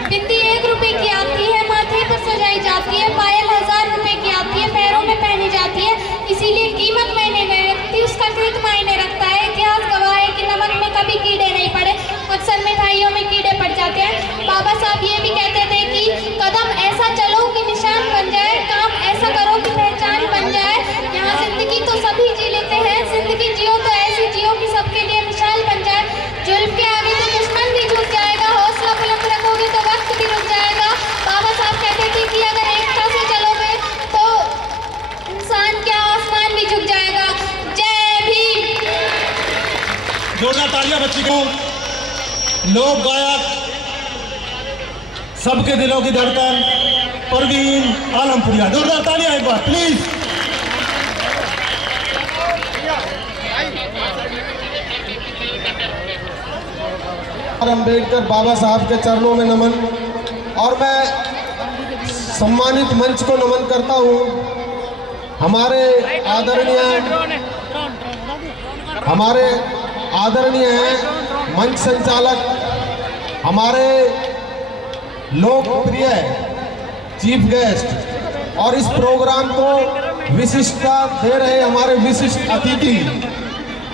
बिंदी 1 रुपए की आती है, माथे पर सजाई जाती है, पायल 1000 रुपए की आती है, पैरों में पहनी जाती है। इसीलिए कीमत मैंने नहीं रखती, उसका ठीक मायने रखता है। इतिहास गवाह है कि नमक में कभी कीड़े नहीं पड़े, अक्सर मिठाइयों में कीड़े पड़ जाते हैं। बाबा साहब ये भी कहते थे कि कदम ऐसा चलो कि निशान बन जाए, काम ऐसा करो कि पहचान बन जाए। यहाँ जिंदगी तो सभी जी लेते हैं, जिंदगी जियो तो ऐसी जियो कि सबके लिए मिसाल बन जाए। जुल्म के आगे तो दुश्मन भी झुक जाएगा, हौसला बुलंद रखोगे तो वक्त भी रुक जाएगा। बाबा साहब कहते थे कि अगर एकता से चलोगे तो इंसान क्या आसमान भी झुक जाएगा। जय भीम। जोरदार तालियां बच्ची को। लोक गायक, सबके दिलों की धड़कन, परवीन आलमपुरिया। जोरदार तालियां एक बार प्लीज। अंबेडकर बाबा साहब के चरणों में नमन। और मैं सम्मानित मंच को नमन करता हूँ। हमारे आदरणीय हैं मंच संचालक, हमारे लोकप्रिय चीफ गेस्ट और इस प्रोग्राम को विशिष्टता दे रहे हमारे विशिष्ट अतिथि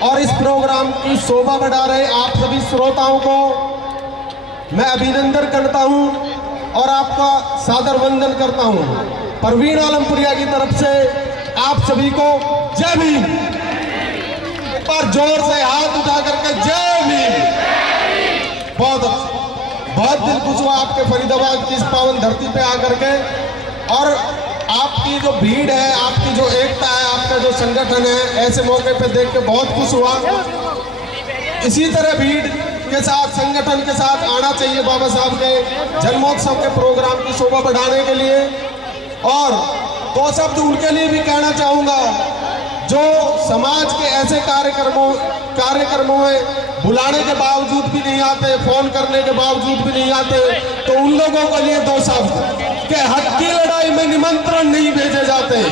और इस प्रोग्राम की शोभा बढ़ा रहे आप सभी श्रोताओं को मैं अभिनंदन करता हूं और आपका सादर वंदन करता हूं। परवीन आलमपुरिया की तरफ से आप सभी को जय भीम। एक बार जोर से हाथ उठा करके जय भीम। बहुत दिल खुश हुआ आपके फरीदाबाद की इस पावन धरती पे आकर के, और आपकी जो भीड़ है, आपकी जो एकता है, आपका जो संगठन है, ऐसे मौके पे देख के बहुत खुश हुआ। इसी तरह भीड़ के साथ, संगठन के साथ आना चाहिए बाबा साहब के जन्मोत्सव के प्रोग्राम की शोभा बढ़ाने के लिए। और 2 शब्द उनके लिए भी कहना चाहूँगा जो समाज के ऐसे कार्यक्रमों में बुलाने के बावजूद भी नहीं आते, फोन करने के बावजूद भी नहीं आते, तो उन लोगों के लिए 2 शब्द कि हक की लड़ाई में निमंत्रण नहीं भेजे जाते,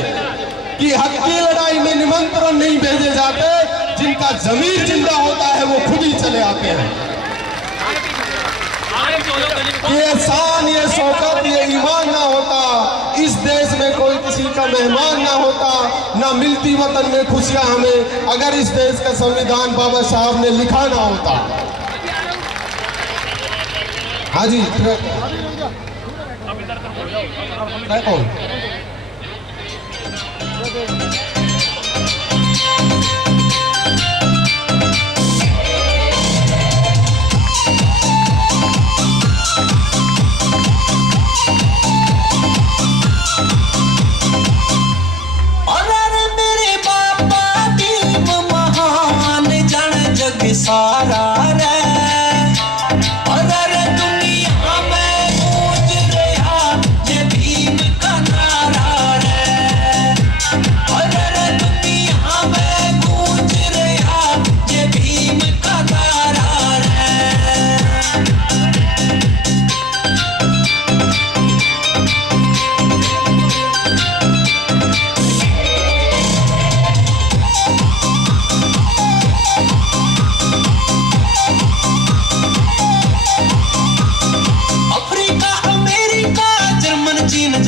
कि हक की लड़ाई में निमंत्रण नहीं भेजे जाते, जिनका जमीर जिंदा होता है वो खुद ही चले आते हैं। ये शान, ये शौकत, ये ईमान ना होता, इस देश में कोई किसी का मेहमान ना होता, ना मिलती वतन में खुशियां हमें, अगर इस देश का संविधान बाबा साहब ने लिखा ना होता। हाँ जी, कौन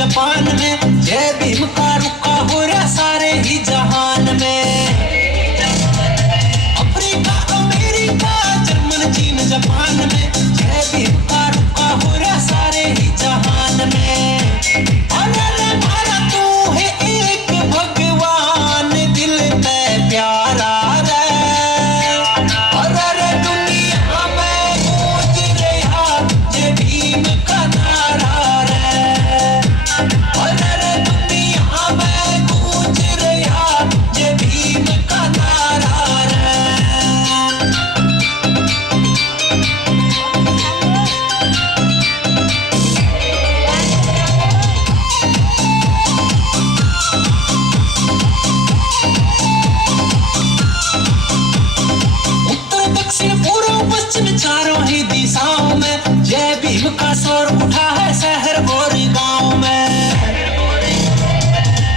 जापान में, जय भीम का रुका हो रहा सारे ही जहान में। अफ्रीका अमेरिका जर्मन चीन जापान में, जय भीम का रुका हो रहा सारे ही जहान में। अरे भारत तू है एक भगवान दिल में प्यारा रे, अरे दुनिया में गूंज रहा जय भीम का नारा रे, अरे दुनिया में गूंज रहा जय भीम का नारा रे। उत्तर दक्षिण पूर्व पश्चिम चारों ही दिशाओं में, जय भीम का शोर उठा है शहर और गांव में।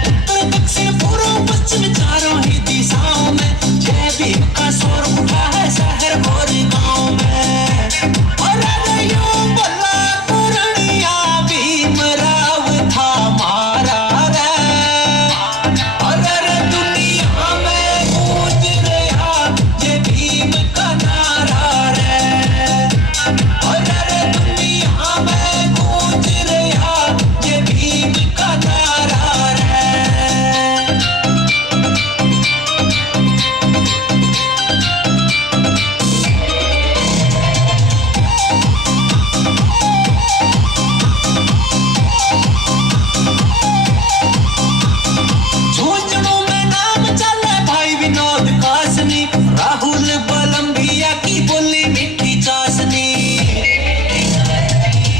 उत्तर दक्षिण पूर्व पश्चिम चारों ही दिशाओं में, जय भीम का शोर उठा है शहर और गांव में। अरे यो बल्ला पुरनिया भीमराव था मारा रे, अरे दुनिया में गूंज रहा जय भीम का नारा रे, अरे दुनिया में गूंज रहा जय भीम का नारा रे। झुंझुनू में नाम चले भाई विनोद कासनी, राहुल बलम्बिया की बोली मीठी चाशनी।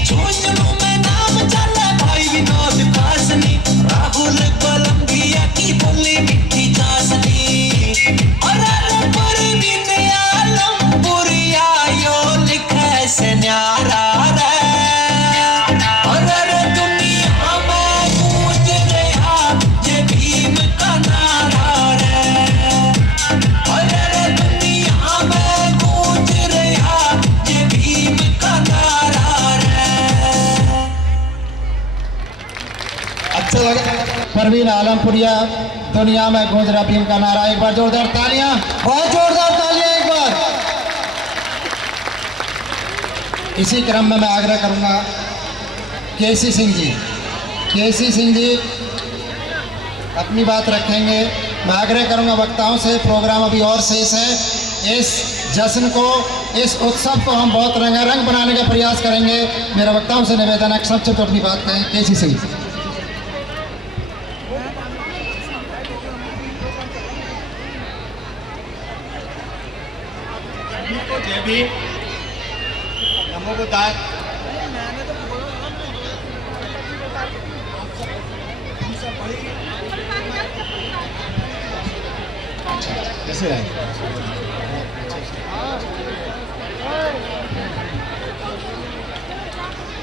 झुंझुनू में नाम चले भाई विनोद कासनी, राहुल बलम्बिया की बोली मीठी चाशनी। अरे परवीन आलमपुरिया यो लिखे से न्यारा रे, अरे दुनिया में गूंज रहा जय भीम का नारा रे, अरे दुनिया में गूंज रहा जय भीम का नारा रे। अच्छा लगा। परवीन आलमपुरिया, दुनिया में गूंज रहा भीम का नारा। एक बार जोरदार तालियां, बहुत जोरदार तालियां एक बार। इसी क्रम में मैं आग्रह करूंगा केसी सिंह जी अपनी बात रखेंगे। मैं आग्रह करूंगा वक्ताओं से, प्रोग्राम अभी और शेष है। इस जश्न को, इस उत्सव को हम बहुत रंगारंग बनाने का प्रयास करेंगे। मेरा वक्ताओं से निवेदन है, संक्षिप्त अपनी बात कहें। केसी सिंह। जय भीम, नमो बुद्धाय। कैसे रहे?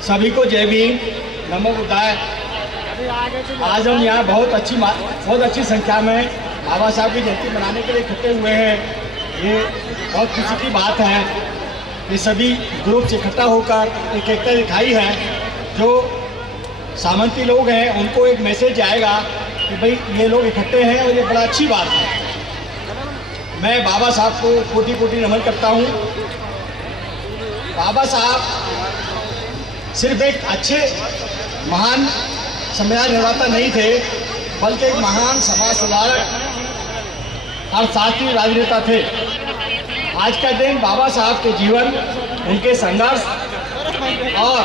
सभी को जय भीम, नमो बुद्धाय। आज हम यहाँ बहुत अच्छी संख्या में बाबा साहब की जयंती मनाने के लिए इकट्ठे हुए हैं। ये बहुत खुशी की बात है कि सभी ग्रुप से इकट्ठा होकर एक एकता दिखाई है। जो सामंती लोग हैं उनको एक मैसेज जाएगा कि भाई ये लोग इकट्ठे हैं और ये बड़ा अच्छी बात है। मैं बाबा साहब को कोटि कोटि नमन करता हूँ। बाबा साहब सिर्फ एक अच्छे महान संविधान निर्माता नहीं थे, बल्कि एक महान समाज सुधारक और साथ ही राजनेता थे। आज का दिन बाबा साहब के जीवन, उनके संघर्ष और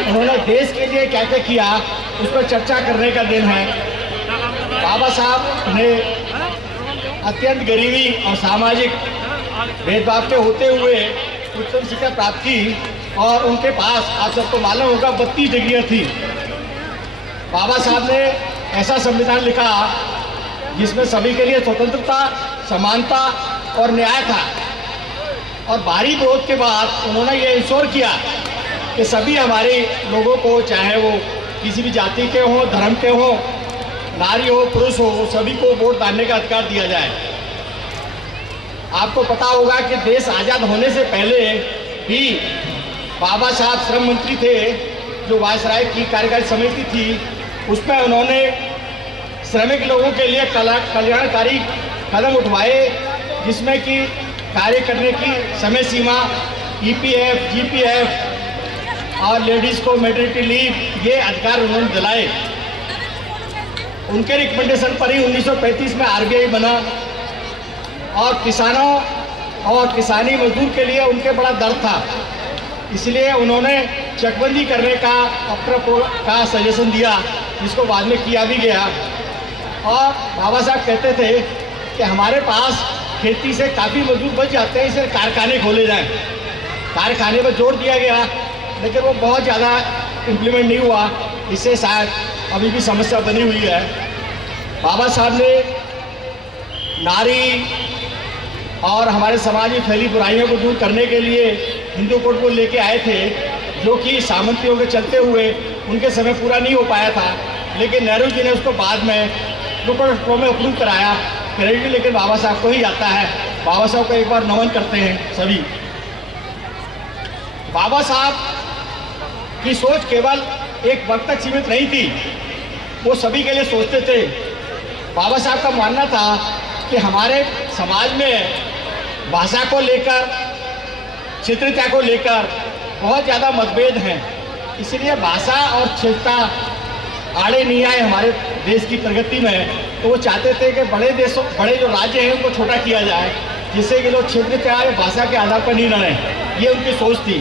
उन्होंने देश के लिए क्या क्या किया उस पर चर्चा करने का दिन है। बाबा साहब ने अत्यंत गरीबी और सामाजिक भेदभाव के होते हुए उच्च शिक्षा प्राप्त की और उनके पास, आप सबको मालूम होगा, 32 डिग्रियाँ थी। बाबा साहब ने ऐसा संविधान लिखा जिसमें सभी के लिए स्वतंत्रता, समानता और न्याय था। और भारी विरोध के बाद उन्होंने ये इंश्योर किया कि सभी हमारे लोगों को, चाहे वो किसी भी जाति के हों, धर्म के हों, नारी हो, पुरुष हो, सभी को वोट डालने का अधिकार दिया जाए। आपको पता होगा कि देश आज़ाद होने से पहले भी बाबा साहब श्रम मंत्री थे, जो वायसराय की कार्यकारी समिति थी उसमें उन्होंने श्रमिक लोगों के लिए कल्याणकारी कदम उठवाए, जिसमें कि कार्य करने की समय सीमा, EPF, GPF और लेडीज़ को मैटरनिटी लीव, ये अधिकार उन्होंने दिलाए। उनके रिकमेंडेशन पर ही 1935 में RBI बना और किसानों और किसानी मजदूर के लिए उनके बड़ा दर्द था, इसलिए उन्होंने चकबंदी करने का सजेशन दिया, जिसको बाद में किया भी गया। और बाबा साहब कहते थे कि हमारे पास खेती से काफ़ी मजदूर बच जाते हैं, इसलिए कारखाने खोले जाएं। कारखाने पर जोर दिया गया, लेकिन वो बहुत ज़्यादा इम्प्लीमेंट नहीं हुआ, इससे शायद अभी भी समस्या बनी हुई है। बाबा साहब ने नारी और हमारे समाज में फैली बुराइयों को दूर करने के लिए हिंदू कोड को लेके आए थे, जो कि सामंतियों के चलते हुए उनके समय पूरा नहीं हो पाया था, लेकिन नेहरू जी ने उसको बाद में प्रोटोकॉल में अप्रूव कराया। क्रेडिट लेकिन बाबा साहब को ही जाता है। बाबा साहब को एक बार नमन करते हैं सभी। बाबा साहब की सोच केवल एक वर्ग तक सीमित नहीं थी, वो सभी के लिए सोचते थे। बाबा साहब का मानना था कि हमारे समाज में भाषा को लेकर, क्षेत्रीयता को लेकर बहुत ज़्यादा मतभेद हैं, इसलिए भाषा और क्षेत्रता आड़े नहीं आए हमारे देश की प्रगति में। तो वो चाहते थे कि बड़े जो राज्य हैं उनको छोटा किया जाए, जिससे कि लोग क्षेत्रीयता या भाषा के आधार पर नहीं लड़ें, ये उनकी सोच थी।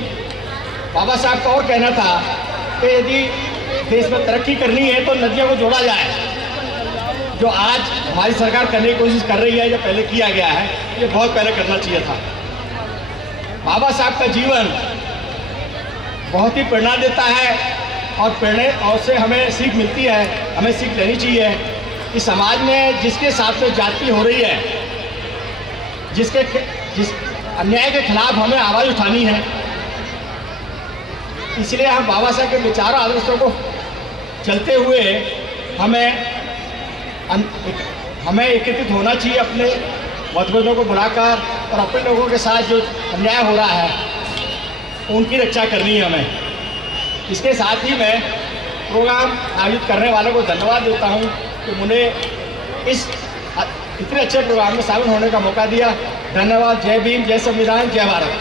बाबा साहब का और कहना था कि यदि देश में तरक्की करनी है तो नदियों को जोड़ा जाए, जो आज हमारी सरकार करने की कोशिश कर रही है, जो पहले किया गया है, ये बहुत पहले करना चाहिए था। बाबा साहब का जीवन बहुत ही प्रेरणा देता है और प्रेरणा और से हमें सीख मिलती है, हमें सीख लेनी चाहिए कि समाज में जिसके साथ में जाति हो रही है, जिस अन्याय के खिलाफ हमें आवाज़ उठानी है। इसलिए हम बाबा साहब के विचारों आदर्शों को चलते हुए हमें एकत्रित होना चाहिए, अपने मतभेदों को बुलाकर और अपने लोगों के साथ जो अन्याय हो रहा है उनकी रक्षा करनी है हमें। इसके साथ ही मैं प्रोग्राम आयोजित करने वालों को धन्यवाद देता हूं कि मुझे इस इतने अच्छे प्रोग्राम में शामिल होने का मौका दिया। धन्यवाद। जय भीम, जय संविधान, जय भारत।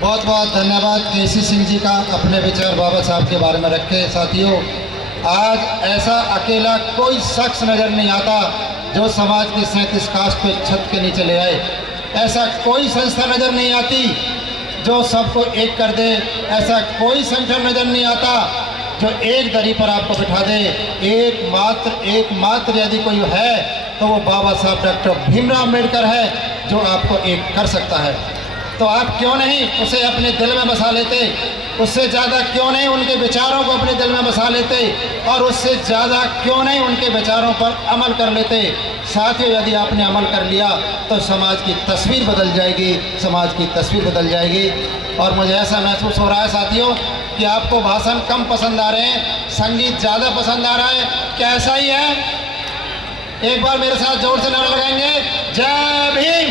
बहुत बहुत धन्यवाद केसी सिंह जी का अपने विचार बाबा साहब के बारे में रखे। साथियों, आज ऐसा अकेला कोई शख्स नज़र नहीं आता जो समाज की 37 कास्ट पे छत के नीचे ले आए। ऐसा कोई संस्था नज़र नहीं आती जो सबको एक कर दे। ऐसा कोई संगठन नज़र नहीं आता जो एक दरी पर आपको बिठा दे। एकमात्र यदि कोई है तो वो बाबा साहब डॉक्टर भीमराव अम्बेडकर है, जो आपको एक कर सकता है। तो आप क्यों नहीं उसे अपने दिल में बसा लेते? उससे ज़्यादा क्यों नहीं उनके विचारों को अपने दिल में बसा लेते? और उससे ज़्यादा क्यों नहीं उनके विचारों पर अमल कर लेते? साथियों, यदि आपने अमल कर लिया तो समाज की तस्वीर बदल जाएगी, समाज की तस्वीर बदल जाएगी। और मुझे ऐसा महसूस हो रहा है साथियों कि आपको भाषण कम पसंद आ रहे हैं, संगीत ज़्यादा पसंद आ रहा है। क्या ऐसा ही है? एक बार मेरे साथ जोर से नारा लगाएंगे, जय भीम,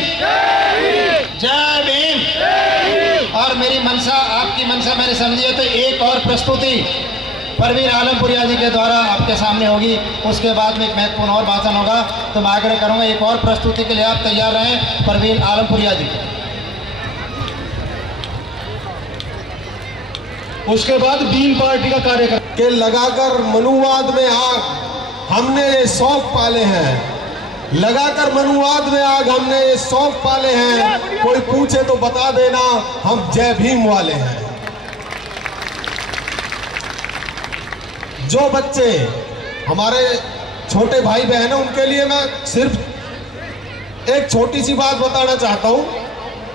जय भीम। और मेरी मनसा, आपकी मनसा मैंने समझी है, तो एक और प्रस्तुति परवीन आलमपुरिया जी के द्वारा आपके सामने होगी। उसके बाद में एक महत्वपूर्ण और भाषण होगा। तो मैं आग्रह करूंगा एक और प्रस्तुति के लिए आप तैयार रहें। परवीन आलमपुरिया जी। उसके बाद भीम पार्टी का कार्यक्रम के लगाकर मनुवाद में आग हमने ये शौक पाले हैं। लगाकर मनुवाद में आग हमने ये शौक पाले हैं। कोई पूछे तो बता देना हम जय भीम वाले हैं। जो बच्चे हमारे छोटे भाई बहन हैं उनके लिए मैं सिर्फ एक छोटी सी बात बताना चाहता हूं,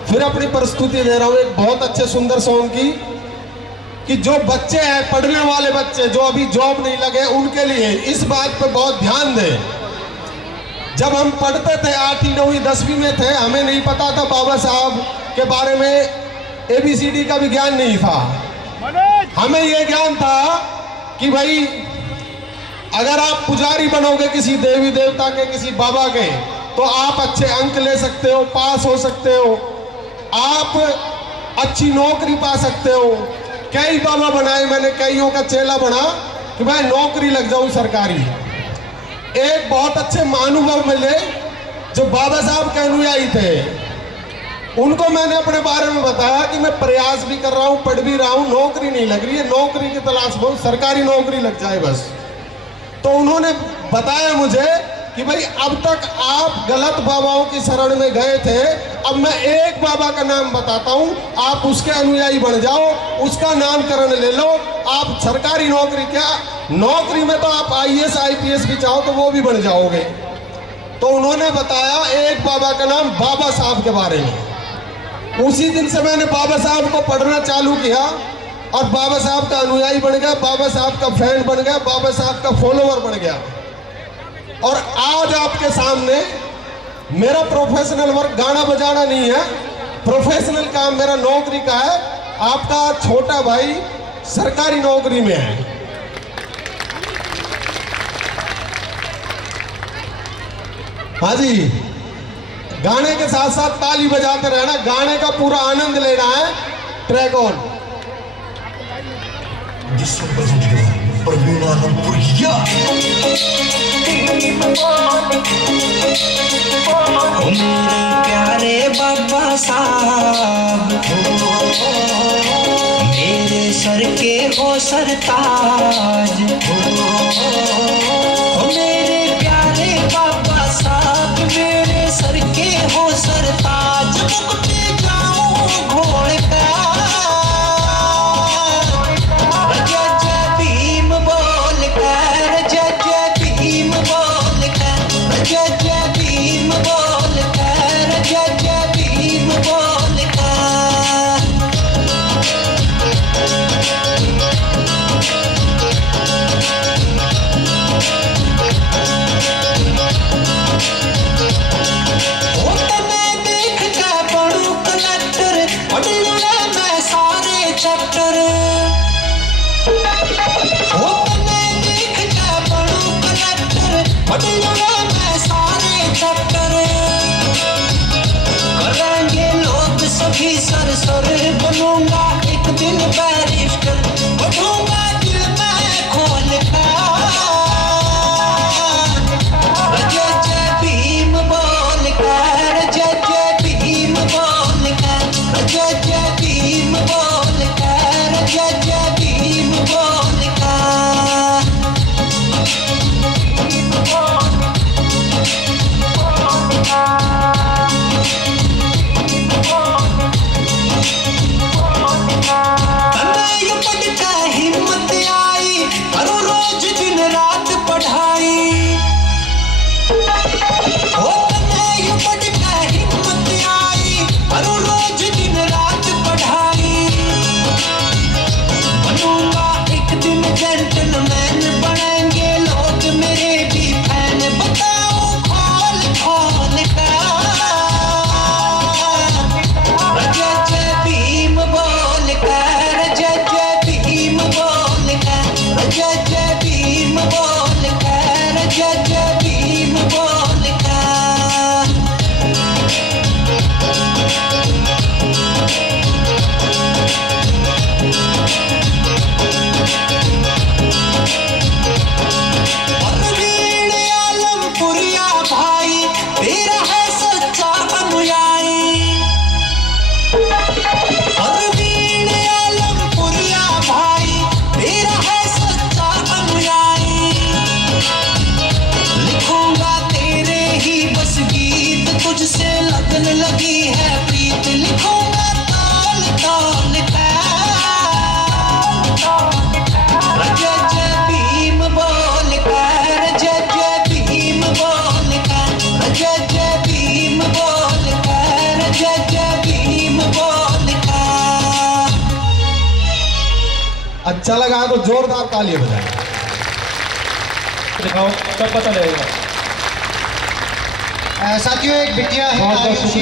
फिर अपनी प्रस्तुति दे रहा हूं एक बहुत अच्छे सुंदर सॉन्ग की, कि जो बच्चे हैं, पढ़ने वाले बच्चे जो अभी जॉब नहीं लगे, उनके लिए इस बात पे बहुत ध्यान दें। जब हम पढ़ते थे 8वीं 9वीं 10वीं में थे, हमें नहीं पता था बाबा साहब के बारे में, ABCD का भी ज्ञान नहीं था। हमें ये ज्ञान था कि भाई अगर आप पुजारी बनोगे किसी देवी देवता के, किसी बाबा के, तो आप अच्छे अंक ले सकते हो, पास हो सकते हो, आप अच्छी नौकरी पा सकते हो, कई बाबा बनाए मैंने, कईयों का चेला बना कि मैं नौकरी लग जाऊं सरकारी। एक बहुत अच्छे महानुभव मिले जो बाबा साहब के अनुयायी थे। उनको मैंने अपने बारे में बताया कि मैं प्रयास भी कर रहा हूं, पढ़ भी रहा हूं, नौकरी नहीं लग रही है, नौकरी की तलाश में, सरकारी नौकरी लग जाए बस। तो उन्होंने बताया मुझे कि भाई अब तक आप गलत बाबाओं की शरण में गए थे, अब मैं एक बाबा का नाम बताता हूं, आप उसके अनुयायी बन जाओ, उसका नामकरण ले लो, आप सरकारी नौकरी क्या, नौकरी में तो आप IAS IPS भी चाहो तो वो भी बन जाओगे। तो उन्होंने बताया एक बाबा का नाम बाबा साहब के बारे में। उसी दिन से मैंने बाबा साहब को पढ़ना चालू किया और बाबा साहब का अनुयायी बन गया, बाबा साहब का फैन बन गया, बाबा साहब का फॉलोवर बन गया। और आज आपके सामने मेरा प्रोफेशनल वर्क गाना बजाना नहीं है, प्रोफेशनल काम मेरा नौकरी का है। आपका छोटा भाई सरकारी नौकरी में है। हाँ जी, गाने के साथ साथ ताली बजाते रहना, गाने का पूरा आनंद लेना है। Track on. मेरे प्यारे बाबा साहब मेरे सर के हो सरताज, मेरे प्यारे बाबा साहब मेरे सर के हो सरताज, मुकुट जाऊं घोड़ का, जय जय भीम बोल कर, जय जय भीम बोल कर, जय जय भीम बोल कर, जय जय भीम बोल कर। ओ तने देख के बनूं कलेक्टर, पढ़ लूंगा मैं सारे चैप्टर। ओ तने देख के बनूं कलेक्टर, पढ़ लूंगा मैं सारे चैप्टर। करेंगे लोग सभी सर सर, बनूंगा एक दिन बैरिस्टर, बढ़ूंगा दिल में खोल कर, जय जय भीम बोल कर, जय जय भीम बोल कर, जय जय भीम बोल कर, जय जय भीम बोल कर। तन्ने पढ़ के हिम्मत आई, करो रोज दिन रात पढ़ाई। ओ तन्ने पढ़ के हिम्मत आई, करो रोज दिन रात पढ़ाई। बनूंगा एक दिन जेंटलमैन, बनेंगे लोग मेरे भी फैन, बताओ खोल खोल कर, जय जय भीम बोल कर, जय जय भीम बोल कर, जय जय भीम बोल कर, जय जय भीम बोल कर। परवीन आलमपुरिया भाई तेरा है सच्चा अनुयायी, परवीन आलमपुरिया भाई तेरा है सच्चा अनुयायी। लिखूंगा तेरे ही बस गीत, तुझसे लगन लगी है प्रीत, लिखूंगा ताल ताल कर, जय जय भीम बोल कर, जय जय भीम बोल कर, जय जय भीम बोल कर, जय जय भीम बोल कर। अच्छा लगा तो जोरदार ताली बजाएं। दिखाओ तब पता लगेगा। साथियों, एक बिटिया है बहुत बहुत आयुषी।